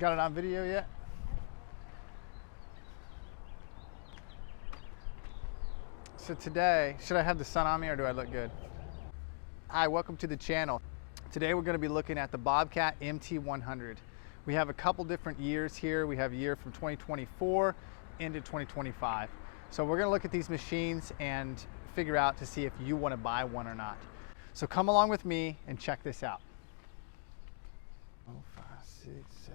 Got it on video yet? So today, should I have the sun on me or do I look good? Hi, welcome to the channel. Today we're going to be looking at the Bobcat MT100. We have a couple different years here. We have a year from 2024 into 2025. So we're going to look at these machines and figure out to see if you want to buy one or not. So come along with me and check this out. 5, 6, 7.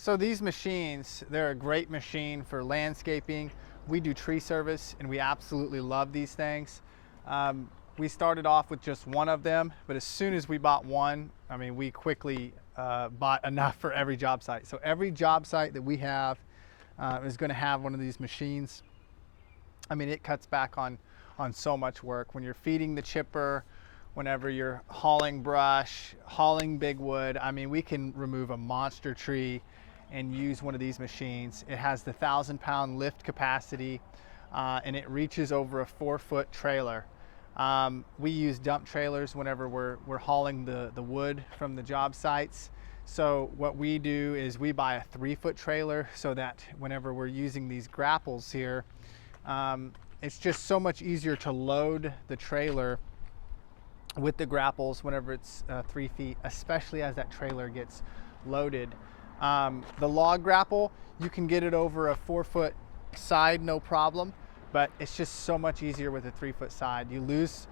So these machines, they're a great machine for landscaping. We do tree service and we absolutely love these things. We started off with just one of them, but as soon as we bought one, I mean, we quickly bought enough for every job site. So every job site that we have is going to have one of these machines. I mean, it cuts back on so much work. When you're feeding the chipper, whenever you're hauling brush, hauling big wood, I mean, we can remove a monster tree and use one of these machines. It has the 1,000-pound lift capacity and it reaches over a 4-foot trailer. We use dump trailers whenever we're hauling the wood from the job sites. So what we do is we buy a 3-foot trailer so that whenever we're using these grapples here, it's just so much easier to load the trailer with the grapples whenever it's 3 feet, especially as that trailer gets loaded. The log grapple, you can get it over a 4-foot side, no problem, but it's just so much easier with a 3-foot side. You lose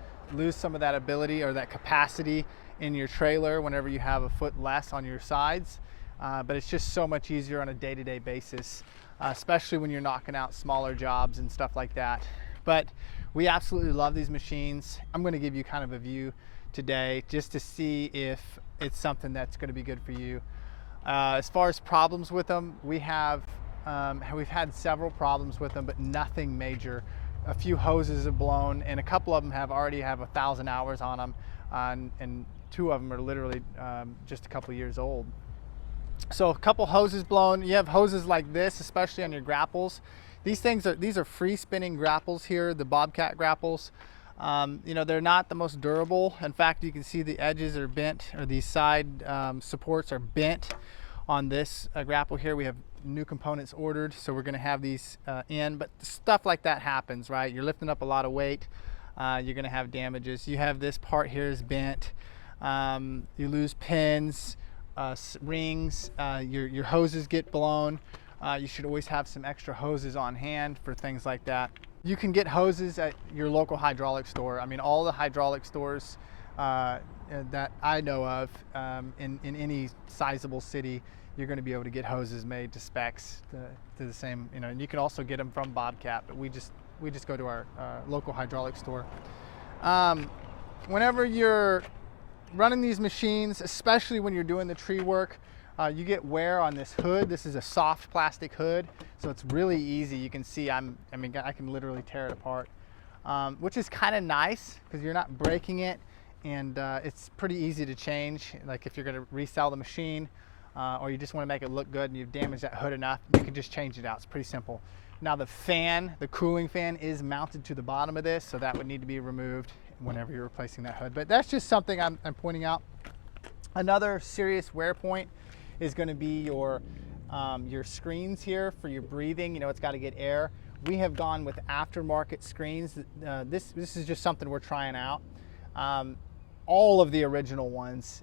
some of that ability or that capacity in your trailer whenever you have a foot less on your sides, but it's just so much easier on a day-to-day basis, especially when you're knocking out smaller jobs and stuff like that. But we absolutely love these machines. I'm going to give you kind of a view today just to see if it's something that's going to be good for you. As far as problems with them, we've had several problems with them, but nothing major. A few hoses have blown, and a couple of them already have 1,000 hours on them, and 2 of them are literally just a couple years old. So a couple hoses blown. You have hoses like this, especially on your grapples. These are free spinning grapples here, the Bobcat grapples. You know, they're not the most durable. In fact, you can see the edges are bent, or these side supports are bent on this grapple here. We have new components ordered, so we're going to have these in, but stuff like that happens, right? You're lifting up a lot of weight, you're going to have damages. You have this part here is bent, you lose pins, rings, your hoses get blown. You should always have some extra hoses on hand for things like that. You can get hoses at your local hydraulic store. I mean, all the hydraulic stores that I know of in any sizable city, you're going to be able to get hoses made to specs to the same, you know, and you can also get them from Bobcat, but we just go to our local hydraulic store. Whenever you're running these machines, especially when you're doing the tree work, you get wear on this hood. This is a soft plastic hood, so it's really easy. You can see I can literally tear it apart, which is kind of nice because you're not breaking it, and it's pretty easy to change. Like if you're going to resell the machine, or you just want to make it look good and you've damaged that hood enough, you can just change it out. It's pretty simple. Now the cooling fan is mounted to the bottom of this, so that would need to be removed whenever you're replacing that hood. But that's just something I'm pointing out. Another serious wear point is going to be your screens here for your breathing. You know, it's got to get air. We have gone with aftermarket screens. This is just something we're trying out. All of the original ones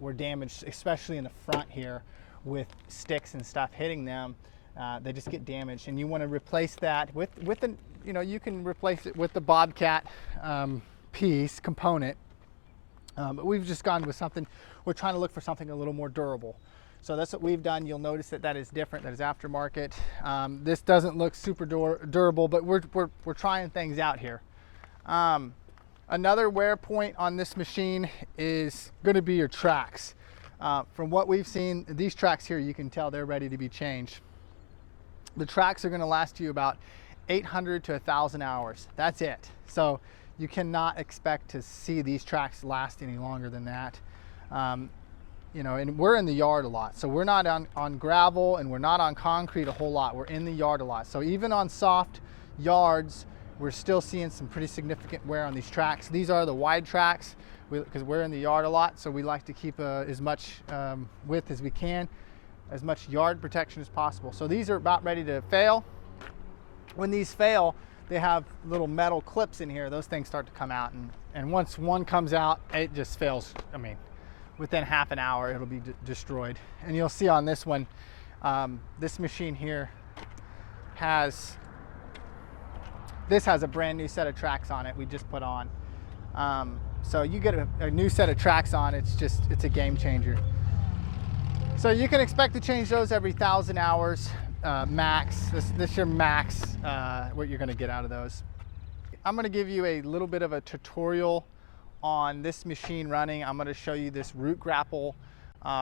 were damaged, especially in the front here with sticks and stuff hitting them. They just get damaged, and you want to replace that with the, you can replace it with the Bobcat piece component. But we've just gone with something, we're trying to look for something a little more durable. So that's what we've done. You'll notice that that is different, that is aftermarket. This doesn't look super durable, but we're trying things out here. Another wear point on this machine is going to be your tracks. From what we've seen, these tracks here, you can tell they're ready to be changed. The tracks are going to last you about 800 to 1,000 hours. That's it. So you cannot expect to see these tracks last any longer than that. And we're in the yard a lot. So we're not on gravel, and we're not on concrete a whole lot. We're in the yard a lot. So even on soft yards, we're still seeing some pretty significant wear on these tracks. These are the wide tracks because we're in the yard a lot. So we like to keep as much width as we can, as much yard protection as possible. So these are about ready to fail. When these fail, they have little metal clips in here. Those things start to come out, and once one comes out, it just fails. I mean, within half an hour, it'll be destroyed. And you'll see on this one, this machine here has a brand new set of tracks on it we just put on. So you get a new set of tracks on, it's a game changer. So you can expect to change those every 1,000 hours. Max. This is your max, what you're going to get out of those. I'm going to give you a little bit of a tutorial on this machine running. I'm going to show you this root grapple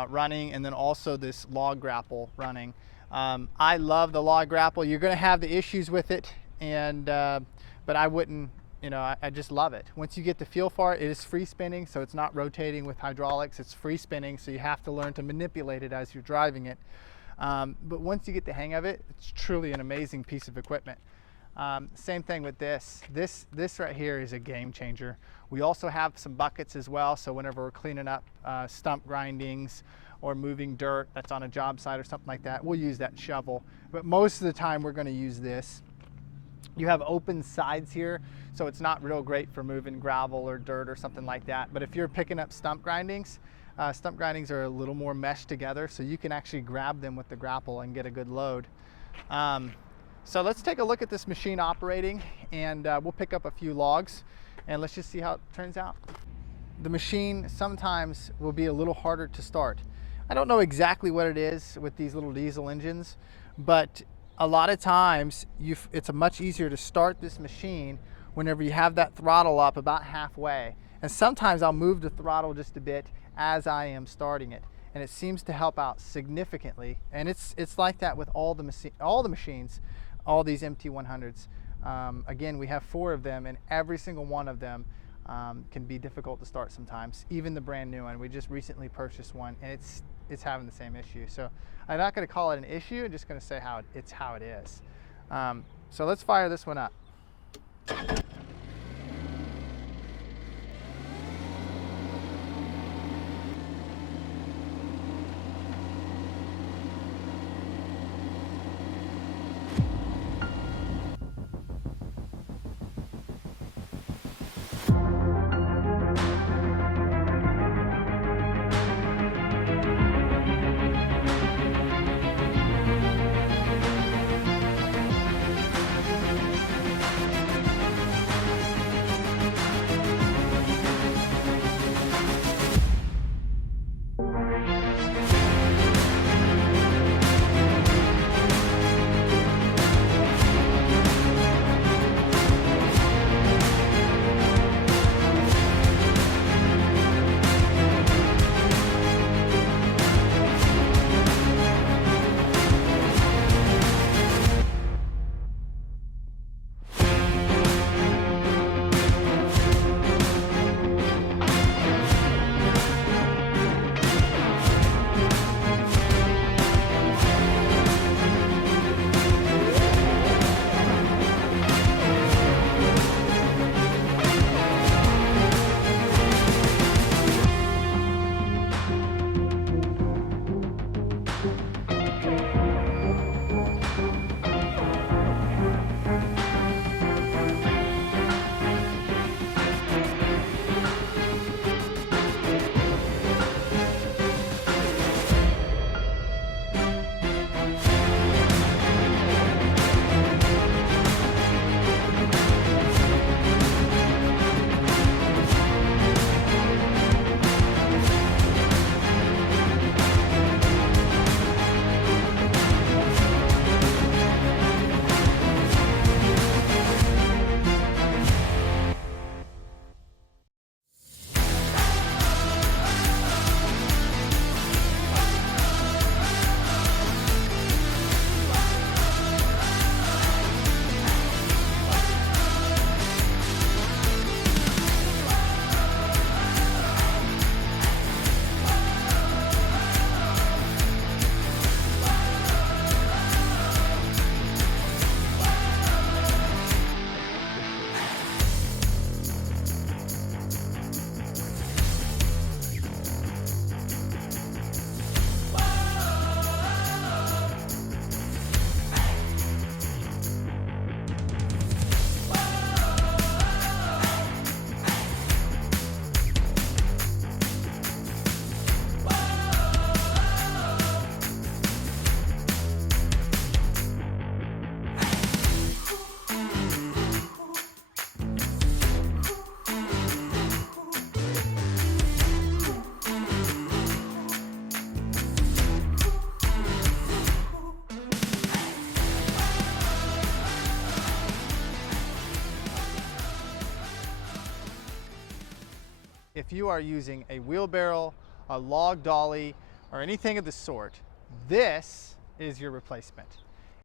running, and then also this log grapple running. I love the log grapple. You're going to have the issues with it, but I wouldn't, I just love it. Once you get the feel for it, it is free spinning, so it's not rotating with hydraulics. It's free spinning, so you have to learn to manipulate it as you're driving it. But once you get the hang of it, it's truly an amazing piece of equipment. Same thing with this. This right here is a game changer. We also have some buckets as well, so whenever we're cleaning up stump grindings or moving dirt that's on a job site or something like that, we'll use that shovel. But most of the time we're going to use this. You have open sides here, so it's not real great for moving gravel or dirt or something like that. But if you're picking up stump grindings are a little more meshed together, so you can actually grab them with the grapple and get a good load. So let's take a look at this machine operating, and we'll pick up a few logs, and let's just see how it turns out. The machine sometimes will be a little harder to start. I don't know exactly what it is with these little diesel engines, but a lot of times it's much easier to start this machine whenever you have that throttle up about halfway. And sometimes I'll move the throttle just a bit as I am starting it, and it seems to help out significantly. And it's like that with all the machines, all these MT100s. Again, we have 4 of them, and every single one of them can be difficult to start sometimes. Even the brand new one, we just recently purchased one, and it's having the same issue. So I'm not going to call it an issue. I'm just going to say how it is. So let's fire this one up. if you are using a wheelbarrow, a log dolly, or anything of the sort, this is your replacement.